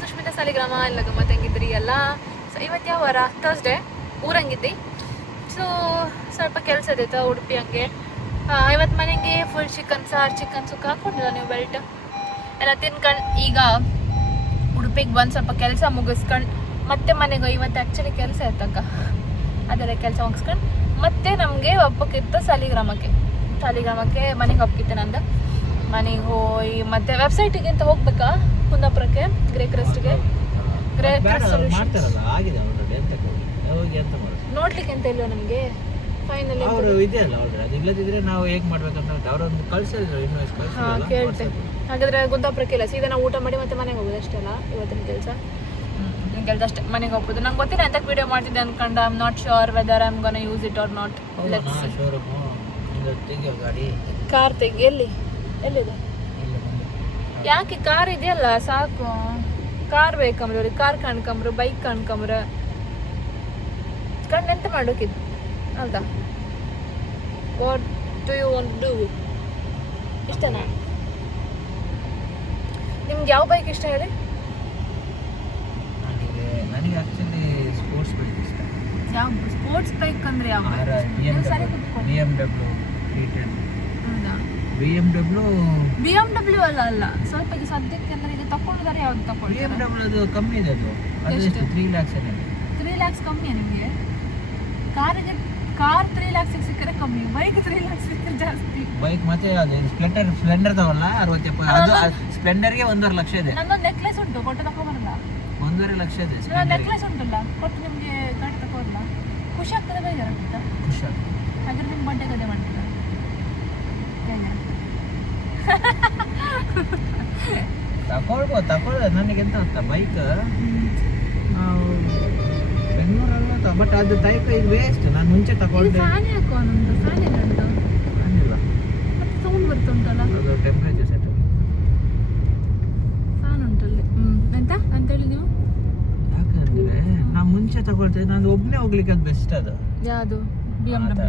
ಸುಷ್ಮಿತಾ ಸಾಲಿಗ್ರಾಮ ಎಲ್ಲ ಗಮ್ಮತ್ ಹೆಂಗಿದ್ರಿ ಎಲ್ಲ. ಸೊ ಇವತ್ತು ಯಾವ ವಾರ? ಥರ್ಸ್ಡೇ. ಊರಂಗಿದ್ದಿ. ಸೊ ಸ್ವಲ್ಪ ಕೆಲಸ ಇದ್ದೈತೆ ಉಡುಪಿ ಹಂಗೆ. ಇವತ್ತು ಮನೆಗೆ ಫುಲ್ ಚಿಕನ್ ಸಾರು, ಚಿಕನ್ ಸುಕ್ಕ ಹಾಕೊಂಡಿಲ್ಲ ನೀವು ಬೆಲ್ಟ್ ಎಲ್ಲ ತಿನ್ಕೊಂಡು ಈಗ ಉಡುಪಿಗೆ ಬಂದು ಸ್ವಲ್ಪ ಕೆಲಸ ಮುಗಿಸ್ಕೊಂಡು ಮತ್ತೆ ಮನೆಗೆ ಇವತ್ತು ಆ್ಯಕ್ಚುಲಿ ಕೆಲಸ ಇರ್ತಕ್ಕ, ಅದೆಲ್ಲ ಕೆಲಸ ಮುಗಿಸ್ಕೊಂಡು ಮತ್ತೆ ನಮಗೆ ಒಪ್ಪಕ್ಕಿತ್ತು ಸಾಲಿಗ್ರಾಮಕ್ಕೆ ಮನೆಗೆ ಒಪ್ಪಕ್ಕಿತ್ತು. ನಂದು ಮನೆಗೆ ಹೋಗಿ ಮತ್ತೆ ವೆಬ್ಸೈಟಿಗೆ ಅಂತ ಹೋಗ್ಬೇಕಾ ಕುಂದಾಪುರಕ್ಕೆ, ಗ್ರೇಕ್ ರೆಸ್ಟ್ಗೆ. ಗ್ರೇಕ್ ರೆಸ್ಟ್ ನೋಡ್ಲಿಕ್ಕೆ ಅಂತ ಇಲ್ವ ನಮಗೆ ಫೈನಲಿ ಇಲ್ಲದಿದ್ರೆ ನಾವು ಹೇಗೆ ಮಾಡ್ಬೇಕಂತ ಅವರೊಂದು ಕಳ್ಸಿದ್ರು ಇನ್ವೆಸ್ಟ್ ಕೇಳ್ತೇವೆ. ಹಾಗಾದ್ರೆ ಕುಂದಾಪುರಕ್ಕೆ ಇಲ್ಲ, ಸೀದಾ ನಾವು ಊಟ ಮಾಡಿ ಮತ್ತೆ ಮನೆಗೆ ಹೋಗೋದು ಅಷ್ಟಲ್ಲ ಇವತ್ತಿನ ಕೆಲಸ ಅಷ್ಟೇ. ಮನೆಗೆ ಹೋಗ್ಬೋದು. ನಂಗೆ ಗೊತ್ತಿಲ್ಲ ಎಂತ ವಿಡಿಯೋ ಮಾಡ್ತಿದ್ದೆ ಅನ್ಕೊಂಡು. I am not sure whether I am gonna use it or not. Car ತೆಗಿ. ಎಲ್ಲಿದೆ? ಯಾಕೆ ಕಾರ್ ಇದೆಯಲ್ಲ ಸಾಕು. ಕಾರ್ ಬೇಕಂಬ್ರಿ ಅವ್ರಿಗೆ, ಕಾರ್ ಕಾಣ್ಕಂಬ್ರು, ಬೈಕ್ ಕಾಣ್ಕಂಬ್ರ ಕಂಡು ಎಂತ ಮಾಡೋಕಿದ್ದು ಹೌದಾ? What do you want do? ಇಷ್ಟನಾ ನಿಮ್ಗೆ? ಯಾವ ಬೈಕ್ ಇಷ್ಟ ಹೇಳಿ? ನನಗೆ ಆಕ್ಚುಲಿ ಸ್ಪೋರ್ಟ್ಸ್ ಬೈಕ್ ಇಷ್ಟ. ಯಾವ ಸ್ಪೋರ್ಟ್ಸ್ ಬೈಕ್ ಅಂದ್ರೆ ಯಾವ? BMW ಅಲ್ಲ ಸ್ವಲ್ಪ ಈಗ ಸದ್ಯಕ್ಕೆ ಅಂದ್ರೆ ಈಗ ತಗೊಂಡಿದ್ದಾರೆ. ಯಾವ್ದು ತಗೊಂಡಿದ್ದಾರೆ? BMW ಅದು ಕಮ್ಮಿ ಇದೆ, ಅದು ಎಷ್ಟು 3 lakhs ಇದೆ. 3 lakhs ಕಮ್ಮಿ ನಿಮಗೆ? ಕಾರ್ 3 lakhs ಸಿಕ್ಕರೆ ಕಮ್ಮಿ, ಬೈಕ್ 3 lakhs ಸಿಕ್ಕರೆ ಜಾಸ್ತಿ. ಬೈಕ್ ಮತ್ತೆ ಅದು ಸ್ಪ್ಲೆಂಡರ್ ತಗೊಳ್ಳ 60 ಅದು ಸ್ಪ್ಲೆಂಡರ್ಗೆ 1.5 ಲಕ್ಷ ಇದೆ. ನನ್ನೊಂದು ನೆಕ್ಲೆಸ್ ಉಂಟು, ಕೊಟ್ಟು ತಗೊಂಬರಲ್ಲ. 1.5 ಲಕ್ಷ ಇದೆ ನೆಕ್ಲೆಸ್ ಉಂಟಲ್ಲ, ಕೊಟ್ಟು ನಿಮಗೆ ಗಾಡಿ ತಗೊಳ್ಳ. ಖುಷಿ ಆಗ್ತದೆ ಬೇಜಾರಾಗ್ತದ? ಖುಷಿ ಆಗ್ತದೆ. ಹಾಗಾದ್ರೆ ನಿಮ್ಮ ಬಡ್ಡೆ ಕದೆ ಮಾಡ್ತೀರ? ತಗೊಳ್ಬೋದು. ನನಗೆಂತ ಗೊತ್ತಾ, ಬೈಕ್ ಬೆಂಗಳೂರಲ್ಲ, ಬಟ್ ಅದು ಟೈಪ್ ಈಗ ವೇಸ್ಟ್. ನಾನು ಮುಂಚೆ ತಗೊಂಡೆ. ಫ್ಯಾನ್ ಯಾಕೋ ಅನ್ನೊಂದು ಫ್ಯಾನ್ ಇಲ್ಲ ಏನಿಲ್ಲ, ಮತ್ತೆ ಸೌಂಡ್ ಬರ್ತುಂಟಲ್ಲ. ಅದು ಟೆಂಪರೇಚರ್ ಸೆಟ್ ಫ್ಯಾನ್ ಉಂಟಲ್ಲಿ. ಎಂತ ಅಂತೇಳಿ ನೀವು? ಯಾಕಂದ್ರೆ ನಾ ಮುಂಚೆ ತಗೊಳ್ತೇವೆ, ನಾನು ಒಬ್ಬನೇ ಹೋಗ್ಲಿಕ್ಕೆ ಅದು ಬೆಸ್ಟ್. ಅದು ಯಾವುದು? BMW?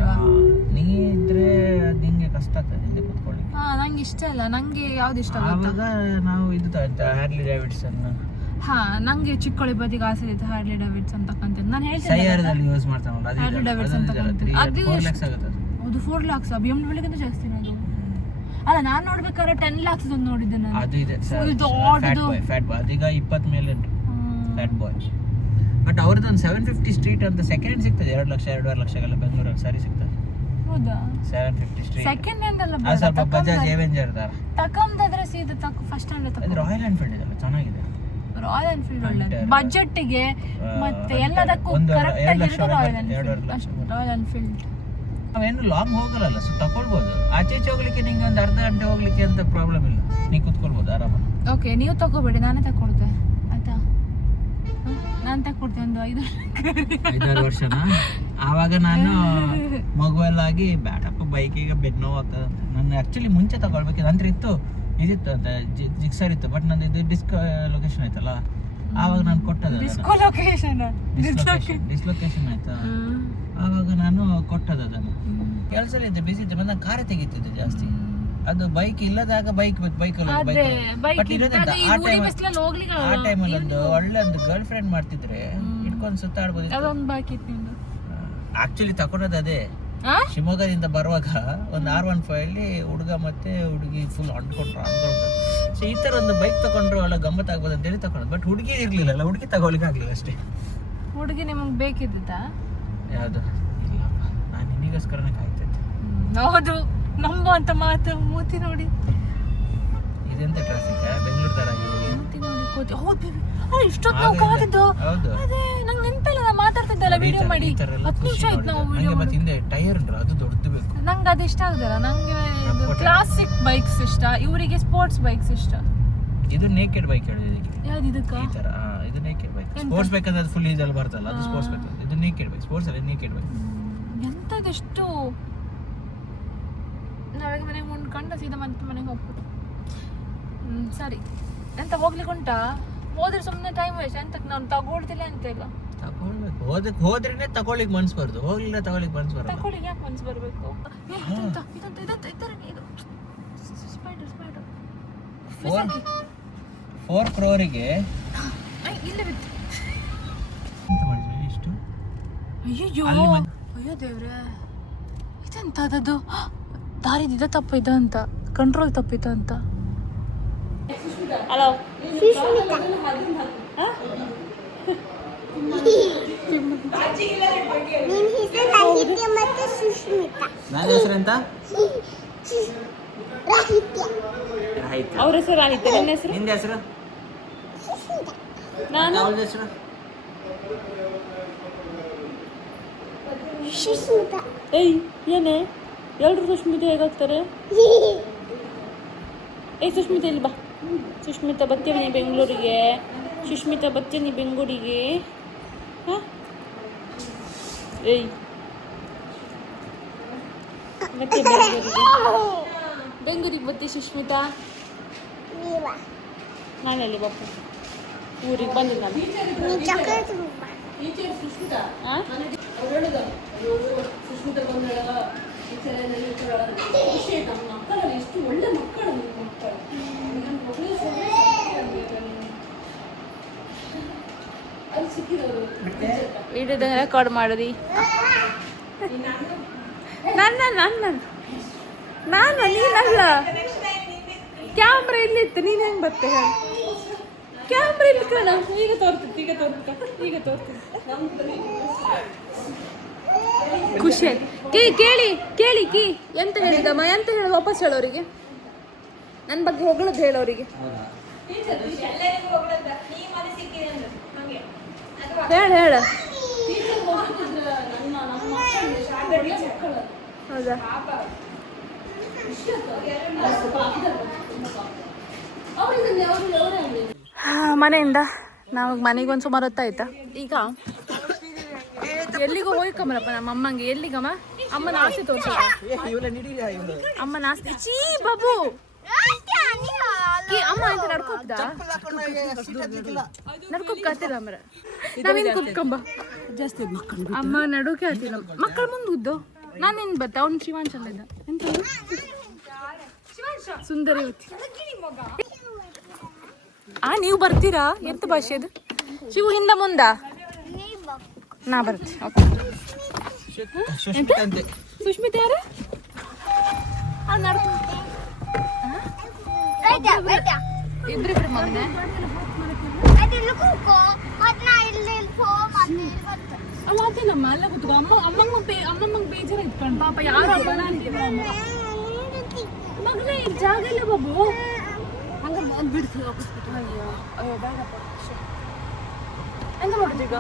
ನೀ ಇದ್ರೆ ಅದು ಹಿಂಗೆ ಕಷ್ಟ ಆಗ್ತದೆ ಹಿಂದೆ ಕೂತ್ಕೊಳ್ಳಿ. ನಂಗೆ ಇಷ್ಟ ಇಲ್ಲ. ನಂಗೆ ಯಾವ್ದು ಇಷ್ಟ ಆವಾಗ ನಾವು ಇದು ಹ್ಯಾರ್ಲಿ ಡೇವಿಡ್ಸನ್. ನಂಗೆ ಚಿಕ್ಕೋಳಿ ಬದಿಗೆ ಆಸೆ ಇತ್ತು ಹ್ಯಾರ್ಲಿ ಡೇವಿಡ್ಸನ್ ತಕ್ಕಂತ. ನಾನು ಹೇಳ್ತೀನಿ ಸೈಯಾರದಲ್ಲಿ ಯೂಸ್ ಮಾಡ್ತಾನಲ್ಲ, ಅದು ಹ್ಯಾರ್ಲಿ ಡೇವಿಡ್ಸನ್ ತಕ್ಕಂತ. ಅದು 4 lakhs ಆಗುತ್ತೆ. ಅದು 4 lakhs. BMW ಗಿಂತ ಜಾಸ್ತಿ ಅದು. ಅಲ್ಲ, ನಾನು ನೋಡ್ಬೇಕಾದ್ರೆ 10 lakhs ಒಂದು ನೋಡಿದ್ದೆ ನಾನು. ಅದು ಇದೆ ಫ್ಯಾಟ್ ಬಾಯ್. ಅದೀಗ 20 ಮೇಲೆ ಉಂಟು ಫ್ಯಾಟ್ ಬಾಯ್. ಬಟ್ ಅವ್ರದ್ದು ಒಂದು 750 ಸ್ಟ್ರೀಟ್ ಅಂತ ಸೆಕೆಂಡ್ ಸಿಗ್ತದೆ. 2 ಲಕ್ಷ 2.5 ಲಕ್ಷಗೆಲ್ಲ ಬೆಂಗಳೂರಲ್ಲಿ ಸರಿ ಸಿಗ್ತದೆ. ಹೌದಾ? 750 ಸ್ಟ್ರೀಟ್ ಸೆಕೆಂಡ್ ಹ್ಯಾಂಡ್ ಅಲ್ಲ, ಸ್ವಲ್ಪ ಬಜಾಜ್ ಅವೆಂಜರ್ ತರ ತಕೊಂಡ್ರೆ ಸೀದಾ ಫಸ್ಟ್ ಹ್ಯಾಂಡ್ ತಕೊ. ರಾಯಲ್ ಎನ್ಫೀಲ್ಡ್ ಇದೆಲ್ಲ ಚೆನ್ನಾಗಿದೆ. ರಾಯಲ್ ಎನ್ಫೀಲ್ಡ್ ಒಳ್ಳೆ ಬಜೆಟ್ಗೆ ಮತ್ತೆ ಎಲ್ಲದಕ್ಕೂ ಕರೆಕ್ಟ್ ಆಗಿರೋದು ರಾಯಲ್ ಎನ್ಫೀಲ್ಡ್. ನಾವೇನು ಲಾಂಗ್ ಹೋಗಲ್ಲ, ಸೊ ತಗೊಳ್ಬೋದು. ಆಚೆ ಹೋಗ್ಲಿಕ್ಕೆ ನಿಂಗೆ ಒಂದು ಅರ್ಧ ಗಂಟೆ ಹೋಗ್ಲಿಕ್ಕೆ ಅಂತ ಪ್ರಾಬ್ಲಮ್ ಇಲ್ಲ, ನೀವು ಕೂತ್ಕೊಳ್ಬೋದು ಆರಾಮಾಗಿ. ಓಕೆ, ನೀವು ತಗೋಬೇಡಿ, ನಾನೇ ತಗೊಳ್ತೆ ಆಯ್ತಾ? ನಾನು ತಗೊಡ್ತೇನೆ ಒಂದು 5-6 ವರ್ಷನ. ಆವಾಗ ನಾನು ಮಗುವೆಲ್ಲಾಗಿ ಬ್ಯಾಟಪ್ಪ ಬೈಕಿಗೆ ಬೆನ್ನು ನೋವು ಆಗ್ತದೆ ಅಂತ. ನಾನು ಆ್ಯಕ್ಚುಲಿ ಮುಂಚೆ ತಗೊಳ್ಬೇಕು ನಂತರ ಇತ್ತು, ಇದಿತ್ತು ಅಂತ ಜಿಕ್ಸರ್ ಇತ್ತು. ಬಟ್ ನಂದು ಇದು ಡಿಸ್ಕ್ ಲೊಕೇಶನ್ ಆಯ್ತಲ್ಲ, ಆವಾಗ ನಾನು ಕೊಟ್ಟದ ಡಿಸ್ಲೊಕೇಶನ್ ಆಯ್ತಾ, ಆವಾಗ ನಾನು ಕೊಟ್ಟದ ಅದನ್ನು. ಕೆಲಸ ಇದ್ದೆ, ಬಿಸಿ ಇದ್ದೆ, ನಾನು ಕಾರೇ ತೆಗಿತಿದ್ದೆ ಜಾಸ್ತಿ. ಅದು ಬೈಕ್ ಇಲ್ಲದಾಗ ಬೈಕ್ ಆ ಟೈಮಲ್ಲಿ ಒಂದು ಒಳ್ಳೆ ಒಂದು ಗರ್ಲ್ ಫ್ರೆಂಡ್ ಮಾಡ್ತಿದ್ರೆ ಇಟ್ಕೊಂಡು ಸುತ್ತಾಡ್ಬೋದು. ಆಕ್ಚುಲಿ ತಗೊಂಡದ್ದು ಅದೇ, ಶಿವಮೊಗ್ಗದಿಂದ ಬರುವಾಗ ಒಂದು R15 ಹುಡುಗ ಮತ್ತೆ ಹುಡುಗಿ ಫುಲ್ ಅಂದ್ಕೊಂಡ್ರು. ಸೊ ಈ ತರ ಒಂದು ಬೈಕ್ ತಗೊಂಡ್ರು ಒಳ್ಳೆ ಗಮ್ಮತ್ ಆಗ್ಬೋದು ಅಂತ ಹೇಳಿ ತಗೊಂಡು. ಬಟ್ ಹುಡುಗಿ ಇರ್ಲಿಲ್ಲ, ಹುಡುಗಿ ತಗೊಳ್ಲಿಕ್ಕೆ ಆಗ್ಲಿಲ್ಲ ಅಷ್ಟೇ. ಹುಡುಗಿ ನಿಮಗೆ ಬೇಕಿದ್ದ? ಯಾವುದು? ಇಲ್ಲಪ್ಪ, ನಾನು ನಿನಗೋಸ್ಕರನೇ ಕಾಯ್ತಿದ್ದೆ. ಹೌದು, ನಂಬುವಂತ ಮಾತು. ಮೂತಿ ನೋಡಿ, ಇದೆಂತ ಟ್ರಾಫಿಕ್ ಬೆಂಗಳೂರು ತರ ಮೂತಿ ನೋಡಿ ಕೂತಿ. ಹೌದು, ಇಷ್ಟೊತ್ತು ನಾವು ಕಾದಿದ್ದು. ಅದೇ ನಂಗೆ ನೆನಪಿಲ್ಲ, ನಾನು ಮಾತಾಡ್ತಿದ್ದಲ್ಲ ವಿಡಿಯೋ ಮಾಡಿ 10 ನಿಮಿಷ ಆಯ್ತು ನಾವು ವಿಡಿಯೋ ಮಾಡಿ. ಹಿಂದೆ ಟೈರ್ ಉಂಟು, ಅದು ದೊಡ್ಡದು ಬೇಕು. ನಂಗೆ ಅದು ಇಷ್ಟ ಆಗುದಲ್ಲ. ನಂಗೆ ಕ್ಲಾಸಿಕ್ ಬೈಕ್ಸ್ ಇಷ್ಟ, ಇವರಿಗೆ ಸ್ಪೋರ್ಟ್ಸ್ ಬೈಕ್ಸ್ ಇಷ್ಟ. ಇದು ನೇಕೆಡ್ ಬೈಕ್ ಹೇಳಿದೆ. ಯಾವ್ದು ಇದಕ್ಕ? ಈ ತರ ಇದು ನೇಕೆಡ್ ಬೈಕ್. ಸ್ಪೋರ್ಟ್ಸ್ ಬೈಕ್ ಅಂದ್ರೆ ಫುಲ್ ಇದಲ್ಲಿ ಬರ್ತಲ್ಲ, ಅದು ಸ್ಪೋರ್ಟ್ಸ್ ಬೈಕ್. ಇದು ನೇಕೆಡ್ ಬೈಕ್, ಸ್ಪೋರ್ಟ್ಸ್ ಅಲ್ಲಿ ನೇಕೆಡ್ ಬೈಕ್. ಎಂಥದೆಷ್ಟು ನಾವಾಗ ಮನೆಗೆ ಮುಂಡ್ಕೊಂಡು ಸೀದಾ ಮತ್ತೆ ಮನೆಗೆ ಹೋಗ್ಬಿಟ್ಟು. ಸರಿ, ಎಂತ ಹೋಗ್ಲಿಕ್ಕೆ ಉಂಟಾ? ಹೋದ್ರೆ ಸುಮ್ಮನೆ ಟೈಮ್ ವೇಸ್ಟ್. ಎಂತಕ್ಕೆ ನಾನು ತಗೊಳ್ತಿಲ್ಲ ಅಂತ ಇಲ್ಲ. ತಗೊಳ್ಬೇಕು, ಹೋದ್ರೇನೆ ತಗೊಳ್ಳಿಕ್ ಮನ್ಸು ಬರೋದು, ಹೋಗ್ಲಿಲ್ಲ ತಗೊಳ್ಳಿಕ್ ಮನ್ಸು ಬರೋದು. ತಗೊಳ್ಳಿಕ್ಕೆ ಯಾಕೆ ಮನ್ಸು ಬರಬೇಕು? ಸ್ಪೈಡರ್ 4 crore-ಗೆ ಇಲ್ಲ ಬಿತ್ತು. ಎಂತ ಮಾಡಿದ್ವಿ ಇಷ್ಟು? ಅಯ್ಯೋ ಅಲ್ಲಿ ಅಯ್ಯೋ ದೇವ್ರೆ, ಇದೆಂತದ್ದು? ದಾರಿದ ತಪ್ಪಿದ ಅಂತ, ಕಂಟ್ರೋಲ್ ತಪ್ಪಿತ ಅಂತ. ಹಲೋ ನನ್ನ ಹೆಸರೆಂತ? ಅವ್ರ ಹೆಸರು ರಾಹಿತ್ಯ, ನಿನ್ನ ಹೆಸರು? ನಿಂದ ಹೆಸರು? ನಾನು ಅವಳ ಹೆಸರು? ಏಯ್ ಏನೇ ಎಲ್ರು ಸುಷ್ಮಿತಾ ಹೇಗಾಗ್ತಾರೆ? ಏಯ್ ಸುಷ್ಮಿತಾ ಇಲ್ಲಿ ಬಾ. ಸುಷ್ಮಿತಾ ಬರ್ತೀವಿ ನೀ ಬೆಂಗಳೂರಿಗೆ? ಸುಷ್ಮಿತಾ ಬರ್ತೀವಿ ನೀ ಬೆಂಗಳೂರಿಗೆ? ಹಾಂ ಏಯ್ ಮತ್ತೆ ಬೆಂಗಳೂರಿಗೆ ಬರ್ತೀವಿ ಸುಷ್ಮಿತಾ? ನಾನೆಲ್ಲಿ ಬಾಪು ಊರಿಗೆ ಬಂದಿಲ್ಲ ನಾನು. ಹಾಂ ವಿಡಿಯೋದ ರೆಕಾರ್ಡ್ ಮಾಡಿದಿ? ನಾನು ನೀನಲ್ಲ. ಕ್ಯಾಮ್ರಾ ಇಲ್ಲಿತ್ತು, ನೀನು ಹೆಂಗೆ ಬರ್ತೆ ಹೇಳಿ? ಕ್ಯಾಮ್ರಾ ಇಲ್ಲಿ ಕಣ. ಈಗ ತೋರ್ತೈತಿ, ಈಗ ತೋರ್ತೈತಿ. ಖುಷಿ ಆಯ್ತು. ಕೇಳಿ ಕೀ ಎಂತ ಹೇಳಿದಮ್ಮ? ಎಂತ ಹೇಳೋದು? ವಾಪಸ್ ಹೇಳೋರಿಗೆ ನನ್ನ ಬಗ್ಗೆ ಹೊಗಳದ್ದು ಹೇಳೋರಿಗೆ. ಹೇಳ ಹೌದಾ? ಮನೆಯಿಂದ ನಾವು ಮನೆಗೆ ಒಂದು ಸುಮಾರು ಹೊತ್ತಾಯ್ತಾ. ಈಗ ಎಲ್ಲಿಗೂ ಹೋಯ್ಕಂಬರಪ್ಪ ನಮ್ಮ ಅಮ್ಮಂಗೆ. ಎಲ್ಲಿಗಮ್ಮ? ಅಮ್ಮನ ಆಸ್ತಿ ತೋರಿಸ. ಅಮ್ಮನ ಆಸ್ತಿ ಚೀ ಬಾಬು. ಅಮ್ಮ ಅಂತ ನಡ್ಕೋಬ್ದ? ನಡ್ಕೋಕ್ ಆತಿಲ್ಲ ಅಮ್ಮರ. ನಾವೇನು ಕುತ್ಕೊಂಬ ಜಾಸ್ತಿ ಅಮ್ಮ ನಡೋಕೆ ಆತಿಲ್ಲ. ಮಕ್ಕಳ ಮುಂದೆ ಉದ್ದು ನಾನೇನು ಬರ್ತ? ಅವ್ನು ಶಿವಾನ್ ಚಂದ ಇದ್ದ. ಎಂತ ಸುಂದರಿ ನೀವು ಬರ್ತೀರಾ? ಎಂತ ಭಾಷೆ ಅದು? ಶಿವು ಹಿಂದ ಮುಂದ ನಾ ಬರ್ತೀನಿ. ಸುಷ್ಮಿತಾ ಯಾರು? ಇಬ್ರಿಬ್ರು ಮಗನೆ. ಅಲ್ಲ ಅದೇನಮ್ಮ ಅಲ್ಲ ಕೂತ್ಕೋ. ಅಮ್ಮಮ್ಮಂಗೆ ಬೇಜಾರ ಇಟ್ಕೊಂಡು ಪಾಪ ಯಾರು ಮಗನೇ ಜಾಗ ಇಲ್ಲ ಬಾಬು. ಹಂಗ ಬಿಡ್ತೀವಿ ವಾಪಸ್ ಬಿಟ್ಟು. ಅಯ್ಯೋ ಅಯ್ಯೋ ಬೇಡಪ್ಪ. ಎಂತ ಮಾಡೋದು ಈಗ?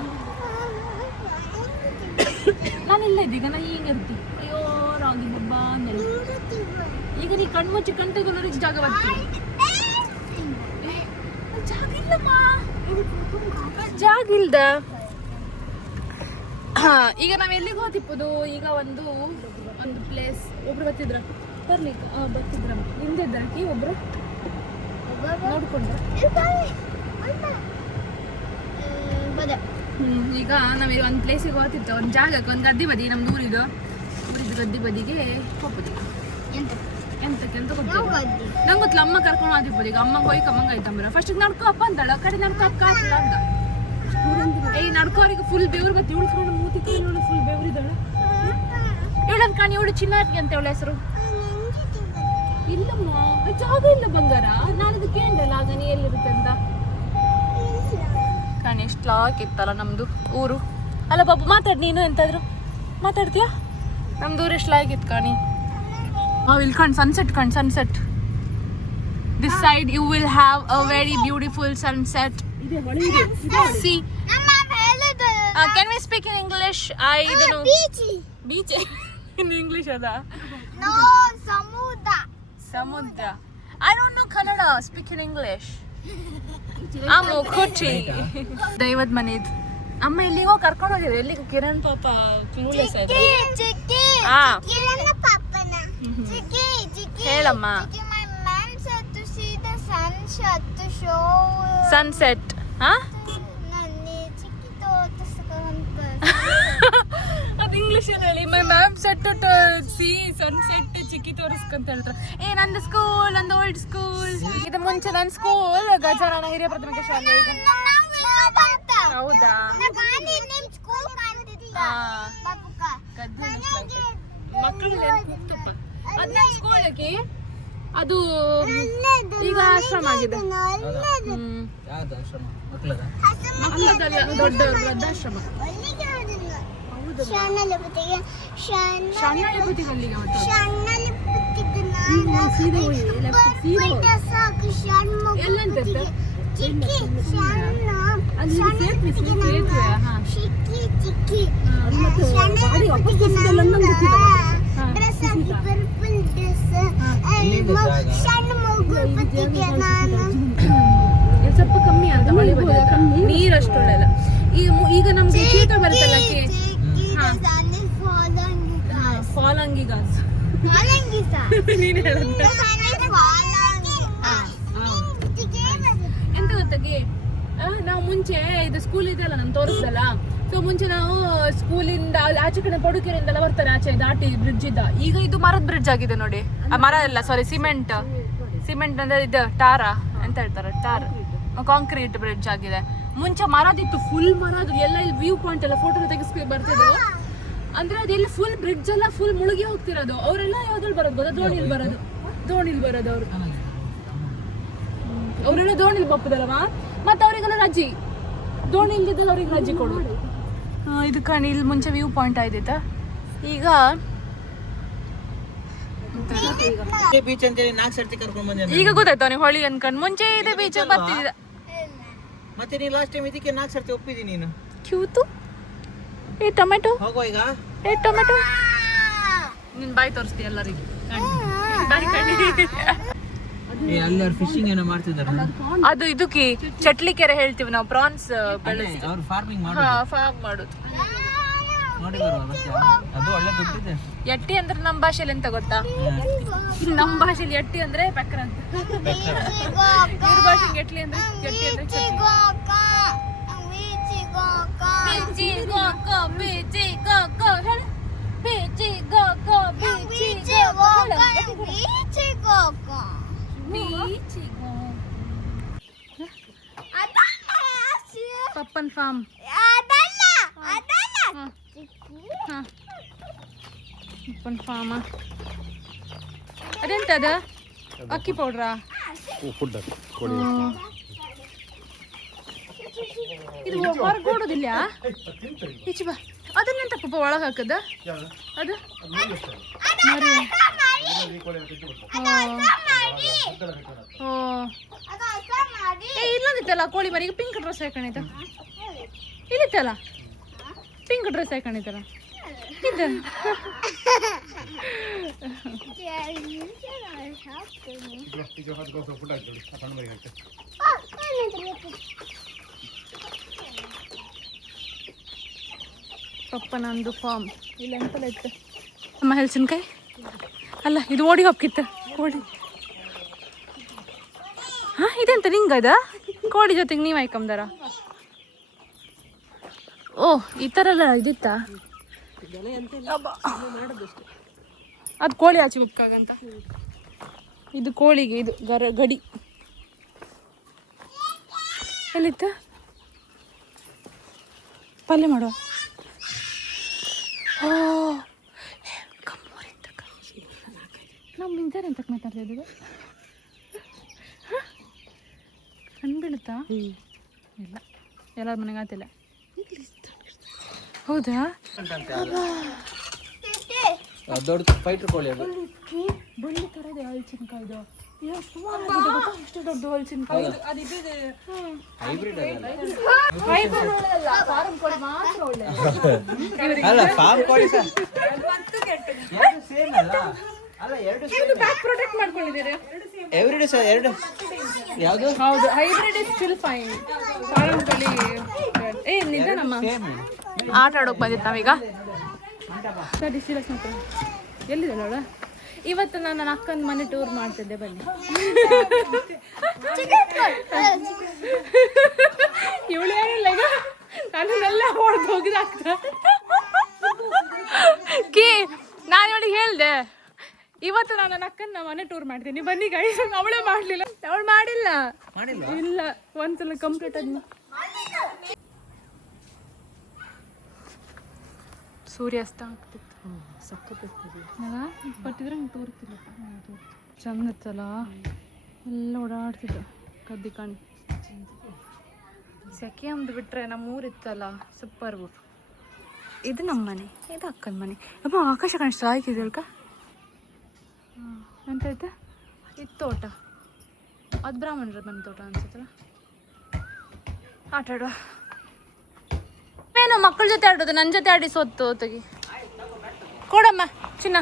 ನಾನು ಇಲ್ಲ ಇದ್ದೀಗ, ನಾ ಈಗ ಇರ್ತೀನಿ. ಅಯ್ಯೋ ರಾಗಿ ಹಬ್ಬ ಅಂದೆಲ್ಲ. ಈಗ ನೀ ಕಣ್ಮುಚ್ಚಿ ಕಣ್ ತೆಗೊಳ್ಳೋರಿಗೆ ಜಾಗ ಬರ್ತೀನಿ. ಜಾಗ ಇಲ್ಲಮ್ಮ, ಜಾಗ ಇಲ್ದ. ಈಗ ನಾವ್ ಎಲ್ಲಿಗೆ ಹೋತಿಪ್ಪದು? ಈಗ ಒಂದು ಪ್ಲೇಸ್. ಒಬ್ರು ಬರ್ಲಿಕ್ಕೆ ಬರ್ತಿದ್ರ ಹಿಂದೆ ಇದ್ದಾಕಿ ಒಬ್ರು ನೋಡ್ಕೊಂಡ್ರ. ಈಗ ನಾವ್ ಒಂದು ಪ್ಲೇಸಿಗೆ ಹೋಗ್ತಿತ್ತು, ಒಂದು ಜಾಗಕ್ಕೆ, ಒಂದು ಗದ್ದೆ ಬದಿ, ನಮ್ದು ಊರಿದು ಗದ್ದೆ ಬದಿಗೆ ಹೋಗ್ಬೋದು. ಎಂತಕ್ಕೆ ಅಂತ ಗೊತ್ತಿಲ್ಲ ನಂಗೆ ಗೊತ್ತಿಲ್ಲ. ಅಮ್ಮ ಕರ್ಕೊಂಡು ಹೋಗಿರ್ಬೋದು. ಈಗ ಅಮ್ಮಂಗೆ ಹೋಗಿ ಅಮ್ಮಂಗೆ ಆಯ್ತಂಬರ ಫಸ್ಟ್ ನಡ್ಕೋ ಅಪ್ಪ ಅಂತಾಳ. ಕಡೆ ನಡ್ಕೋ ಅಪ್ಪ ಆಗಿಲ್ಲ ಅಂದ. ಏಯ್ ನಡ್ಕೋರಿಗೆ ಫುಲ್ ಬೆವ್ರು ಬತ್ತಿ. ಉಳ್ಕೊಂಡು ಮೂತಿ ಕೈಲಿ ಫುಲ್ ಬೆವ್ರಿದ್ದಾಳೆ. ಇವಳಂತ ಕಾಣಿ, ಇವಳು ಚಿನ್ನಾರ್ಗೆ ಅಂತ ಅವಳ ಹೆಸರು. ಇಲ್ಲಮ್ಮ ಜಾಗ ಇಲ್ಲ ಬಂಗಾರ. ನಾನು ಅದು ಕೇಳಿಲ್ಲ ಆಗ ನೀ ಎಲ್ಲಿರುತ್ತೆ ಅಂತ. ಕಾಣಿ ಎಷ್ಟು ಲಾಕ್ ಇತ್ತಲ್ಲ ನಮ್ದು ಊರು. ಅಲ್ಲ ಬಾಬು ಮಾತಾಡಿ, ನೀನು ಎಂತಾದ್ರು ಮಾತಾಡ್ತೀಯಾ? ನಮ್ದು ಊರು ಎಷ್ಟು ಲಾಕ್ ಇತ್ತು ಕಾಣಿ. ಇಲ್ಲಿ ಕಣ್ sunset. This side you will have a very beautiful sunset. See, can we speak in English? I don't know. Beach in English ada? No, samudra. I don't know Kannada. Speak in English. ಆಮು ಕೊಚ್ಚಿ ದೈವದ ಮನೆ ಇದು. ಅಮ್ಮ ಇಲ್ಲಿಗೋ ಕರ್ಕೊಂಡು ಹೋಗಿದ್ರು. ಎಲ್ಲಿಗೂ ಕಿರಣ್ ಪಾಪ clueless ಆಯ್ತು. ಹೇಳಮ್ಮ. ಸನ್ಸೆಟ್. ಅದು ಇಂಗ್ಲಿಷ್ ಹೇಳಿ. ಮೈ ಮ್ಯಾಮ್ ಸೆಟ್ ಸಿ ಸನ್ಸೆಟ್ ಚಿಕ್ಕಿ ತೋರಿಸ್ಕೊಂತ ಹೇಳ್ತಾರೆ. ನಂದು ಸ್ಕೂಲ್, ನಂದು ಓಲ್ಡ್ ಸ್ಕೂಲ್. ಇದು ಮುಂಚೆ ನನ್ನ ಸ್ಕೂಲ್ ಗಜಾನನ ಹಿರಿಯ ಪ್ರಾಥಮಿಕ ಶಾಲೆ. ಹೌದಾ? ಮಕ್ಕಳು ಅದ್ ನನ್ನ ಸ್ಕೂಲ್ ಆಗಿ ಅದು ಈಗ ಆಶ್ರಮ ಆಗಿದೆ. ಮಕ್ಕಳದಲ್ಲ, ದೊಡ್ಡ ವೃದ್ಧಾಶ್ರಮ. ಸ್ವಲ್ಪ ಕಮ್ಮಿ ಅಂತ ಮಳೆ ಬಂದ ನೀರ್ ಅಷ್ಟು ಒಳ್ಳೆಲ್ಲ. ಈಗ ನಮ್ಗೆ ಶೀತ ಬರುತ್ತಲ್ಲ, ಎಂತ ಗೊತ್ತಾಗಿ ನಾವು ಮುಂಚೆ ಇದು ಸ್ಕೂಲ್ ಇದೆಲ್ಲ ನಮ್ ತೋರಿಸ್ದಲ್ಲ. ಸೊ ಮುಂಚೆ ನಾವು ಸ್ಕೂಲಿಂದ ಆಚೆ ಕಡೆ ಪಡುಕೆರೆಯಿಂದೆಲ್ಲ ಬರ್ತಾರೆ, ಆಚೆ ದಾಟಿ ಬ್ರಿಡ್ಜ್ ಇದ್ದ. ಈಗ ಇದು ಮರದ ಬ್ರಿಡ್ಜ್ ಆಗಿದೆ ನೋಡಿ. ಮರ ಅಲ್ಲ, ಸಾರಿ, ಸಿಮೆಂಟ್ ಅಂದ್ರೆ ಇದು ಟಾರ ಅಂತ ಹೇಳ್ತಾರೆ, ಟಾರ್ ಕಾಂಕ್ರೀಟ್ ಬ್ರಿಡ್ಜ್ ಆಗಿದೆ. ಮುಂಚೆ ಮರದಿತ್ತು, ಫುಲ್ ಮರದು ಎಲ್ಲ. ಇಲ್ಲಿ ವ್ಯೂ ಪಾಯಿಂಟ್ ಎಲ್ಲ ಫೋಟೋ ತೆಗಿಸ್ಕೊ ಬರ್ತಿದ್ರು. ಅಂದ್ರೆ ಅದೆಲ್ಲ ಫುಲ್ ಬ್ರಿಡ್ಜ್ ಎಲ್ಲ ಫುಲ್ ಮುಳುಗಿ ಹೋಗ್ತಿರೋದು. ಅವರೆಲ್ಲ ಯಾವ್ದ್ರಲ್ಲಿ ಬರೋದು ಗೊತ್ತಾ? ದೋಣಿಲಿ ಬರೋದು ಅವರೆಲ್ಲ ದೋಣಿಲಿ ಬಪ್ಪದಲ್ವಾ. ಮತ್ತೆ ಅವ್ರಿಗೆಲ್ಲ ರಜೆ, ದೋಣಿ ಇಲ್ದಿದ್ದಲ್ಲ ಅವ್ರಿಗೆ ರಜೆ ಕೊಡೋದು. ಇದು ಕಣಿ, ಇಲ್ಲಿ ಮುಂಚೆ ವ್ಯೂ ಪಾಯಿಂಟ್ ಆಯ್ತಾ. ಈಗ ಬೀಚ್ ಅಂತ ಹೇಳಿ 4 ಸರ್ತಿ ಕರ್ಕೊಂಡು ಬಂದೆ. ಈಗ ಗೊತ್ತಾಯ್ತು ನೀವು ಹೊಳಿ ಅನ್ಕೊಂಡು. ಮುಂಚೆ ಇದೆ ಬೀಚ್ ಬರ್ತಿದ್ದ. ಮತ್ತೆ ನೀ ಲಾಸ್ಟ್ ಟೈಮ್ ಇದಕ್ಕೆ 4 ಸರ್ತಿ ಒಪ್ಪಿದ್ದೀನಿ ನೀನು. ಕ್ಯೂತು. ಏ ಟೊಮೆಟೊ ಹೋಗೋ ಈಗ. ಏ ಟೊಮೆಟೊ ನಿನ್ ಬಾಯಿ ತೋರಿಸ್ತಿ ಎಲ್ಲರಿಗೆ. ಅಲ್ಲಿ ಅವ್ರು ಫಿಶಿಂಗ್ ಏನೋ ಮಾಡ್ತಿದ್ದಾರೆ. ಅದು ಇದಕ್ಕೆ ಚಟ್ಲಿಕೆರೆ ಹೇಳ್ತೀವಿ ನಾವು. ಪ್ರಾನ್ಸ್ ಬೆಳೆಸಿ ಅವ್ರು ಫಾರ್ಮಿಂಗ್ ಫಾರ್ಮ್ ಮಾಡೋದು. ನೋಡಿ ಬರುವ ಅದು ಒಳ್ಳೆ ದುಡ್ಡಿದೆ. ಎಟ್ಟಿ ಅಂದ್ರೆ ನಮ್ಮ ಭಾಷೆಯಲ್ಲಿ ಎಂತ ಗೊತ್ತಾ? ನಮ್ಮ ಭಾಷೆಯಲ್ಲಿ ಎಟ್ಟಿ ಅಂದ್ರೆ ಪೆಕ್ರ ಅಂತ. ಇವ್ರ ಭಾಷೆಗೆ ಎಟ್ಲಿ ಅಂದ್ರೆ ಎಟ್ಟಿ ಅಂದ್ರೆ ಪಪ್ಪನ್ ಫಾರ್ಮ್. ಪಪ್ಪನ್ ಫಾರ್ಮ್ ಅದೆಂತದ? ಅಕ್ಕಿ ಪೌಡ್ರಾ? ಇದು ಹೊರಗೋಡೋದಿಲ್ಲ. ಈಚೆ ಬಾ. ಅದನ್ನೆಂತ ಪಪ್ಪ ಒಳಗೆ ಹಾಕದ? ಅದು ಮರಿ. ಇಲ್ಲೊಂದಿತ್ತಲ್ಲ ಕೋಳಿ ಮರಿಗೆ ಪಿಂಕ್ ಡ್ರೆಸ್ ಹಾಕೊಂಡಿದ್ದ. ಇಲ್ಲಿತ್ತಲ್ಲ ಪಿಂಕ್ ಡ್ರೆಸ್ ಹಾಕೊಂಡಿದ್ದಲ್ಲ ಇದು. ಪಪ್ಪನಂದು ಫಾರ್ಮ್. ಇಲ್ಲಿ ಎಂತೆಲ್ಲ ಇತ್ತು ಅಮ್ಮ. ಹಲಸಿನಕಾಯಿ ಅಲ್ಲ, ಇದು ಓಡಿ ಹೋಗ್ಕಿತ್ತ ಕೋಳಿ. ಇದೆಂತ ನಿಂಗದ? ಕೋಳಿ ಜೊತೆಗೆ ನೀವು ಹಾಕೊಂಬಾರ. ಓ ಈ ಥರ ಎಲ್ಲ ಇದಿತ್ತ. ಅದು ಕೋಳಿ ಆಚೆ ಉಪ್ಕಾಗಂತ. ಇದು ಕೋಳಿಗೆ ಇದು ಗಡಿ ಎಲ್ಲಿತ್ತ? ಪಲ್ಯ ಮಾಡುವ. ಓ ನಮ್ಮ ಇಂತಾರೆ ಅಂತ ಮಾತಾಡ್ತಾ ಇದ್ದೀವಿ. ಕಣ್ಣು ಬೀಳುತ್ತಾ? ಇಲ್ಲ, ಎಲ್ಲರ ಮನೆಗೆ ಆತಿಲ್ಲ. ಹೌದಾ? ದೊಡ್ಡ ಫೈಟರ್ ಕೋಳಿ ಅದು. ಬಳ್ಳಿ ಥರ ಇದೆ ಹಲಸಿನಕಾಯ್ದು. ಎಷ್ಟು ದೊಡ್ಡ ಹಲಸಿನಕಾಯಿ. ಹೈಬ್ರಿಡ್ ಅಲ್ಲ, ಫಾರಂ ಕೋಳಿ ಮಾತ್ರ ಒಳ್ಳೆ. ಅಲ್ಲ, ಫಾರ್ಮ್ ಕೋಳಿ ಸೇಮ್ ಅಲ್ಲ. ಅಲ್ಲ ಎರಡು ಬ್ಯಾಕ್ ಪ್ರೊಟೆಕ್ಟ್ ಮಾಡ್ಕೊಂಡಿದ್ದೀರಿ ಎವ್ರಿಡೇ ಸರ್ ಎರಡು ಯಾವುದು ಹೌದು ಹೈಬ್ರಿಡ್ ಇಸ್ ಸ್ಟಿಲ್ ಫೈನ್ ಸಾರಂಗಳಿ ಏ ನಿಧಾನಮ್ಮ ಆಟ ಆಡೋಕೆ ಬಂದಿತ್ತು ನಾವೀಗ ಸರಿ ಸೀರಿಯಸ್ ಮಾತ್ರ ಎಲ್ಲಿದೆ ನೋಡ ಇವತ್ತು ನಾನು ನನ್ನ ಅಕ್ಕನ ಮನೆ ಟೂರ್ ಮಾಡ್ತಿದ್ದೆ ಬನ್ನಿ ಇವಳು ಏನಿಲ್ಲ ಈಗ ನನ್ನೆಲ್ಲ ಹೊಡೆದು ಹೋಗಿದಾಗ್ತ ಕೀ ನಾನು ಇವಳಿಗೆ ಹೇಳಿದೆ ಇವತ್ತು ನಾನು ನನ್ನ ಅಕ್ಕನ ಮನೆ ಟೂರ್ ಮಾಡ್ತೀನಿ ಬನ್ನಿ ಗೈಸ್ ಅವಳೇ ಮಾಡಲಿಲ್ಲ ಅವಳು ಮಾಡಿಲ್ಲ ಇಲ್ಲ ಒಂದ್ಸಲ ಕಂಪ್ಲೀಟ್ ಆದ್ಮೇಲೆ ಸೂರ್ಯಾಸ್ತ ಆಗ್ತಿತ್ತು ಪಟ್ಟಿದ್ರೆ ಹಿಂಗೆ ತೋರ್ತಿಲ್ಲ ಚಂದ ಇತ್ತಲ್ಲ ಎಲ್ಲ ಓಡಾಡ್ತಿದ್ದು ಕದ್ದಿ ಕಾಣಿ ಸೆಕೆ ಒಂದು ಬಿಟ್ರೆ ನಮ್ಮ ಊರಿತ್ತಲ್ಲ ಸೂಪರ್ ಊರು ಇದು ನಮ್ಮ ಮನೆ ಇದು ಅಕ್ಕನ ಮನೆ ಅಮ್ಮ ಆಕಾಶ ಕಾಣಿಸ್ತಾ ಆಯ್ಕಿದೆ ಅಲ್ಕ ಎಂತೈತೆ ಇದು ತೋಟ ಅದು ಬ್ರಾಹ್ಮಣರ ಮನೆ ತೋಟ ಅನ್ಸುತ್ತಲ್ಲ ಆಟ ಆಡುವ ಏನು ಮಕ್ಕಳ ಜೊತೆ ಆಡೋದು ನನ್ನ ಜೊತೆ ಆಡಿ ಸೋತ್ತು ತೆಗಿ ಕೊಡಮ್ಮ ಚಿನ್ನ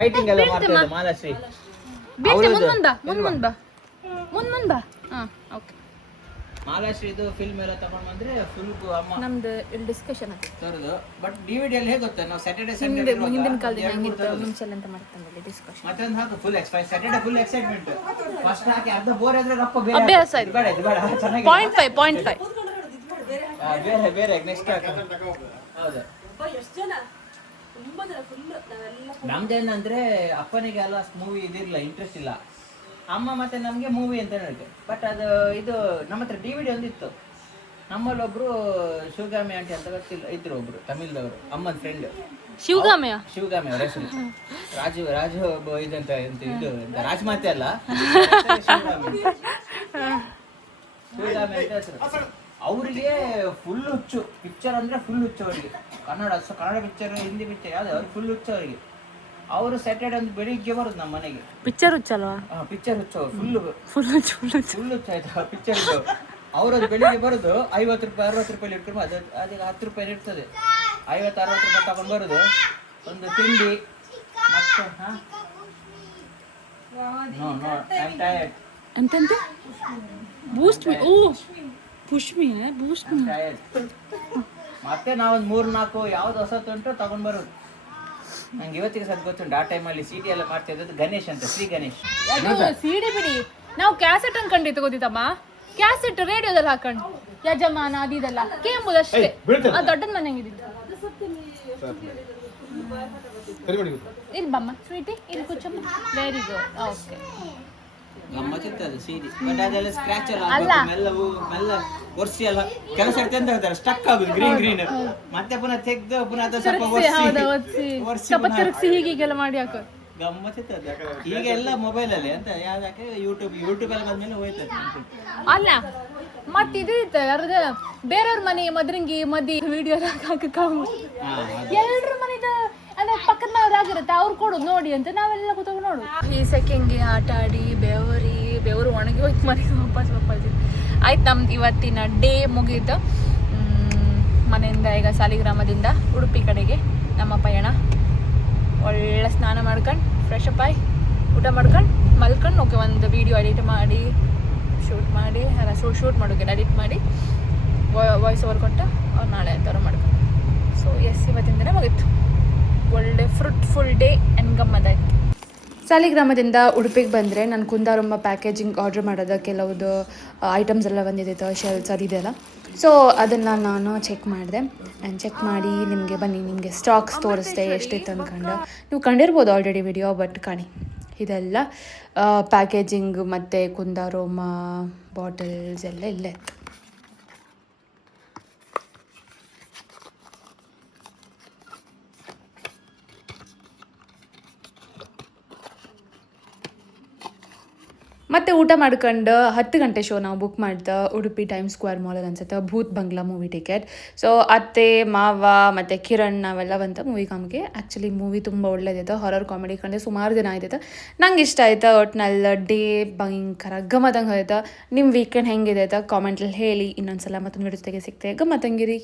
ಫೈಟಿಂಗ್ ಎಲ್ಲ ಮಾಡ್ತಿದ್ದೆ ಮಾಲಾಶ್ರೀ ಮಾಲಾಶ್ರೀ ಇದು ಫಿಲ್ಮ್ ಎಲ್ಲ ತಗೊಂಡ್ ಬಂದ್ರೆ ಫುಲ್ ಅಮ್ಮ ನಮ್ದು ಇಲ್ಲಿ ಡಿಸ್ಕಷನ್ ತರದು ಬಟ್ ಡಿವಿಡಿ ಅಲ್ಲಿ ಹೇಗೆ ಗೊತ್ತಾ ನಾವು ಸ್ಯಾಟರ್ಡೆ ಸಂಡೇ ಹಿಂದಿನ ಕಾಲದಿಂದ ಹೆಂಗಿತ್ತು ಮುಂಚೆ ಅಂತ ಮಾಡ್ತಾನೆ ಡಿಸ್ಕಷನ್ ಮತ್ತೊಂದು ಹಾಕು full expire Saturday full excitement first ಹಾಕಿ ಅರ್ಧ ಬೋರ್ ಆದ್ರೆ ರಪ್ಪ ಬೇರೆ ಅಭ್ಯಾಸ ಇದು ಬೇಡ ಇದು ಬೇಡ ಚೆನ್ನಾಗಿ 0.5 ಬೇರೆ ಬೇರೆ ನೆಕ್ಸ್ಟ್ ಹಾಕು ಹೌದು ನಮ್ದೇನಂದ್ರೆ ಅಪ್ಪನಿಗೆ ಎಲ್ಲ ಮೂವಿ ಇದಿರಲಿಲ್ಲ ಇಂಟ್ರೆಸ್ಟ್ ಇಲ್ಲ ಅಮ್ಮ ಮತ್ತೆ ನಮ್ಗೆ ಮೂವಿ ಅಂತ ಹೇಳಿದೆ ಬಟ್ ಅದು ಇದು ನಮ್ಮ ಹತ್ರ ಡಿವಿಡಿ ಒಂದಿತ್ತು ನಮ್ಮಲ್ಲಿ ಒಬ್ರು ಶಿವಗಾಮಿ ಆಂಟಿ ಅಂತ ಗೊತ್ತಿಲ್ಲ ಇದ್ರು ಒಬ್ರು ತಮಿಳ್ದವರು ಅಮ್ಮನ ಫ್ರೆಂಡ್ ಶಿವಗಾಮಿ ಅವ್ರ ಹೆಸರು ರಾಜು ಇದಂತ ಇದು ರಾಜಮಾತೆ ಅಲ್ಲ ಶಿವಗಾಮಿ ಅಂತ ಹೆಸರು ಅವರಿಗೆ ಫುಲ್ ಹುಚ್ಚು ಪಿಕ್ಚರ್ ಅಂದ್ರೆ ಫುಲ್ ಹುಚ್ಚು ಅವರಿಗೆ ಕನ್ನಡ ಪಿಕ್ಚರ್ ಹಿಂದಿ ಪಿಕ್ಚರ್ ಯಾವ್ದು ಅವ್ರಿಗೆ ಫುಲ್ ಹುಚ್ಚು ಅವರಿಗೆ ಅವರು ಸ್ಯಾಟರ್ಡೆ ಒಂದು ಬೆಳಿಗ್ಗೆ ಬರುದು ನಮ್ಮ ಮನೆಗೆ ಪಿಕ್ಚರ್ ಹುಚ್ಚಲ್ವಾ ಪಿಕ್ಚರ್ ಹುಚ್ಚು ಫುಲ್ ಹುಚ್ಚು ಆಯ್ತಾ ಪಿಕ್ಚರ್ ಅವ್ರದ್ದು ಬೆಳಿಗ್ಗೆ ಬರುದು 50 ರೂಪಾಯಿ 60 ರೂಪಾಯಿ ಇಟ್ಕೊಂಡು ಅದಕ್ಕೆ 10 ರೂಪಾಯಿ ಇರ್ತದೆ 50-60 ರೂಪಾಯಿ ತಗೊಂಡು ಬರುದು ಒಂದು ತಿಂಡಿ ಮತ್ತೆ ಬೂಸ್ಟ್ ಮೀ ಓ ಪುಷ್ ಮೀ ಬೂಸ್ಟ್ ಮೀ ಮತ್ತೆ ನಾವೊಂದು 3-4 ಯಾವ್ದು ಹೊಸತು ಉಂಟು ತಗೊಂಡ್ ಬರೋದು ನಂಗೆ ಇವತ್ತಿಗೆ ಸದ್ ಗೊತ್ತುಂಟು ಆ ಟೈಮಲ್ಲಿ ಸಿಡಿ ಎಲ್ಲ ಮಾಡ್ತಾ ಇದ್ದದ್ದು ಗಣೇಶ್ ಅಂತ ಶ್ರೀ ಗಣೇಶ್ ಸಿಡಿ ಬಿಡಿ ನಾವು ಕ್ಯಾಸೆಟ್ ಅನ್ಕೊಂಡಿತ್ತು ಗೊತ್ತಿತ್ತಮ್ಮ ಕ್ಯಾಸೆಟ್ ರೇಡಿಯೋದಲ್ಲಿ ಹಾಕೊಂಡು ಯಜಮಾನ ಅದಿದೆಲ್ಲ ಕೇಂಬುದಷ್ಟೇ ಆ ದೊಡ್ಡನ ಮನೆ ಹೆಂಗಿದ್ದು ಇಲ್ಲಿ ಬಮ್ಮ ಸ್ವೀಟಿ ಇಲ್ಲಿ ಕುಚ್ಚಮ್ಮ ವೆರಿ ಗುಡ್ ಓಕೆ ಗಮ್ಮತ್ತಿತ್ತು ಸಿಡಿ ಬಟ್ ಅದೆಲ್ಲ ಸ್ಕ್ರಾಚ್ ಎಲ್ಲ ಮೆಲ್ಲ ಒರ್ಸಿ ಎಲ್ಲ ಕೆಲಸ ಎಂತ ಹೇಳ್ತಾರೆ ಸ್ಟಕ್ ಆಗುದು ಗ್ರೀನ್ ಮತ್ತೆ ಪುನಃ ತೆಗ್ದು ಪುನಃ ಅದು ಸ್ವಲ್ಪ ಸ್ವಲ್ಪ ತಿರುಗಿಸಿ ಹೀಗೆಲ್ಲ ಮಾಡಿ ಹಾಕೋ ಗಮ್ಮತ್ತಿತ್ತು ಅದು ಈಗ ಎಲ್ಲ ಮೊಬೈಲ್ ಅಲ್ಲಿ ಅಂತ ಯಾವ್ದಕ್ಕೆ ಯೂಟ್ಯೂಬ್ ಅಲ್ಲಿ ಬಂದ್ಮೇಲೆ ಹೋಯ್ತದೆ ಅಲ್ಲ ಮತ್ತೆ ಇದು ಇತ್ತು ಯಾರದ ಬೇರೆಯವ್ರ ಮನೆ ಮದ್ರಂಗಿ ಮದಿ ವಿಡಿಯೋ ಹಾಕಕ್ಕ ಎಲ್ರ ಮನೆದ ಅಂದ್ರೆ ಪಕ್ಕದ ಮನೆಯವ್ರಾಗಿರುತ್ತೆ ಅವ್ರು ಕೊಡೋದು ನೋಡಿ ಅಂತ ನಾವೆಲ್ಲ ಕೂತ್ಕೊಂಡು ನೋಡು. ಈ ಸೆಕೆಂಗೆ ಆಟ ಆಡಿ ಬೆವರು ಒಣಗಿ ಹೋಯ್ತು ಮನೆಗೆ ವಾಪಸ್ ಆಯ್ತು. ನಮ್ದು ಇವತ್ತಿನ ಡೇ ಮುಗೀತು. ಮನೆಯಿಂದ ಈಗ ಸಾಲಿಗ್ರಾಮದಿಂದ ಉಡುಪಿ ಕಡೆಗೆ ನಮ್ಮ ಪಯಣ. ಒಳ್ಳೆ ಸ್ನಾನ ಮಾಡ್ಕೊಂಡು ಫ್ರೆಶ್ ಅಪ್ ಆಗಿ ಊಟ ಮಾಡ್ಕೊಂಡು ಮಲ್ಕೊಂಡು ಓಕೆ ಒಂದು ವೀಡಿಯೋ ಎಡಿಟ್ ಮಾಡಿ ಶೂಟ್ ಮಾಡೋಕೆ ಎಡಿಟ್ ಮಾಡಿ ವಾಯ್ಸ್ ಓವರ್ ಕೊಟ್ಟು ಅವ್ರು ನಾಳೆ ಥರ ಮಾಡ್ಕೊಂಡು. ಸೊ ಇವತ್ತಿನ ದಿನ ಮುಗೀತು. ಒಳ್ಳೆ ಫ್ರೂಟ್ಫುಲ್ ಡೇ ಆ್ಯಂಡ್ ಗಮ್ಮದಾಯ್ತು. ಸಾಲಿಗ್ರಾಮದಿಂದ ಉಡುಪಿಗೆ ಬಂದರೆ ನಾನು ಕುಂದಾರಮ್ಮ ಪ್ಯಾಕೇಜಿಂಗ್ ಆರ್ಡ್ರ್ ಮಾಡೋದು ಕೆಲವುದು ಐಟಮ್ಸ್ ಎಲ್ಲ ಬಂದಿದ್ದಿತ್ತು, ಶೆಲ್ಸ್ ಅದಿದೆಲ್ಲ. ಸೊ ಅದನ್ನು ನಾನು ಚೆಕ್ ಮಾಡಿದೆ. ಆ್ಯಂಡ್ ಚೆಕ್ ಮಾಡಿ ನಿಮಗೆ ಸ್ಟಾಕ್ಸ್ ತೋರಿಸ್ದೆ ಎಷ್ಟಿತ್ತು ಅಂದ್ಕೊಂಡು. ನೀವು ಕಂಡಿರ್ಬೋದು ಆಲ್ರೆಡಿ ವಿಡಿಯೋ, ಬಟ್ ಕಾಣಿ ಇದೆಲ್ಲ ಪ್ಯಾಕೇಜಿಂಗ್ ಮತ್ತು ಕುಂದಾರಮ್ಮ ಬಾಟಲ್ಸ್ ಎಲ್ಲ ಇಲ್ಲೇ ಇತ್ತು. ಮತ್ತು ಊಟ ಮಾಡ್ಕೊಂಡು 10 ಗಂಟೆ ಶೋ ನಾವು ಬುಕ್ ಮಾಡ್ದೆ ಉಡುಪಿ ಟೈಮ್ ಸ್ಕ್ವೇರ್ ಮಾಲಲ್ಲಿ ಅನ್ಸುತ್ತೆ. ಭೂತ್ ಬಂಗ್ಲಾ ಮೂವಿ ಟಿಕೆಟ್. ಸೊ ಅತ್ತೆ ಮಾವ ಮತ್ತು ಕಿರಣ್ ನಾವೆಲ್ಲ ಬಂತ ಮೂವಿ ಕಾಮ್ಗೆ. ಆ್ಯಕ್ಚುಲಿ ಮೂವಿ ತುಂಬ ಒಳ್ಳೇದಿತ್ತು, ಹಾರರ್ ಕಾಮಿಡಿ ಕಂಡು ಸುಮಾರು ದಿನ ಆಯ್ತೈತೆ. ನಂಗೆ ಇಷ್ಟ ಆಯ್ತು. ಒಟ್ನಲ್ಲಿ ಡೇ ಭಯಂಕರ ಗಮ್ಮತ್ತಂಗೆ ಆಯ್ತು. ನಿಮ್ಮ ವೀಕೆಂಡ್ ಹೆಂಗಿದೆ ಆಯ್ತಾ ಕಾಮೆಂಟಲ್ಲಿ ಹೇಳಿ. ಇನ್ನೊಂದ್ಸಲ ಮತ್ತೊಂದು ವಿಡಿಯೋ ಜೊತೆಗೆ ಸಿಗ್ತೆ. ಗಮ್ಮತ್ತಂಗಿರಿ.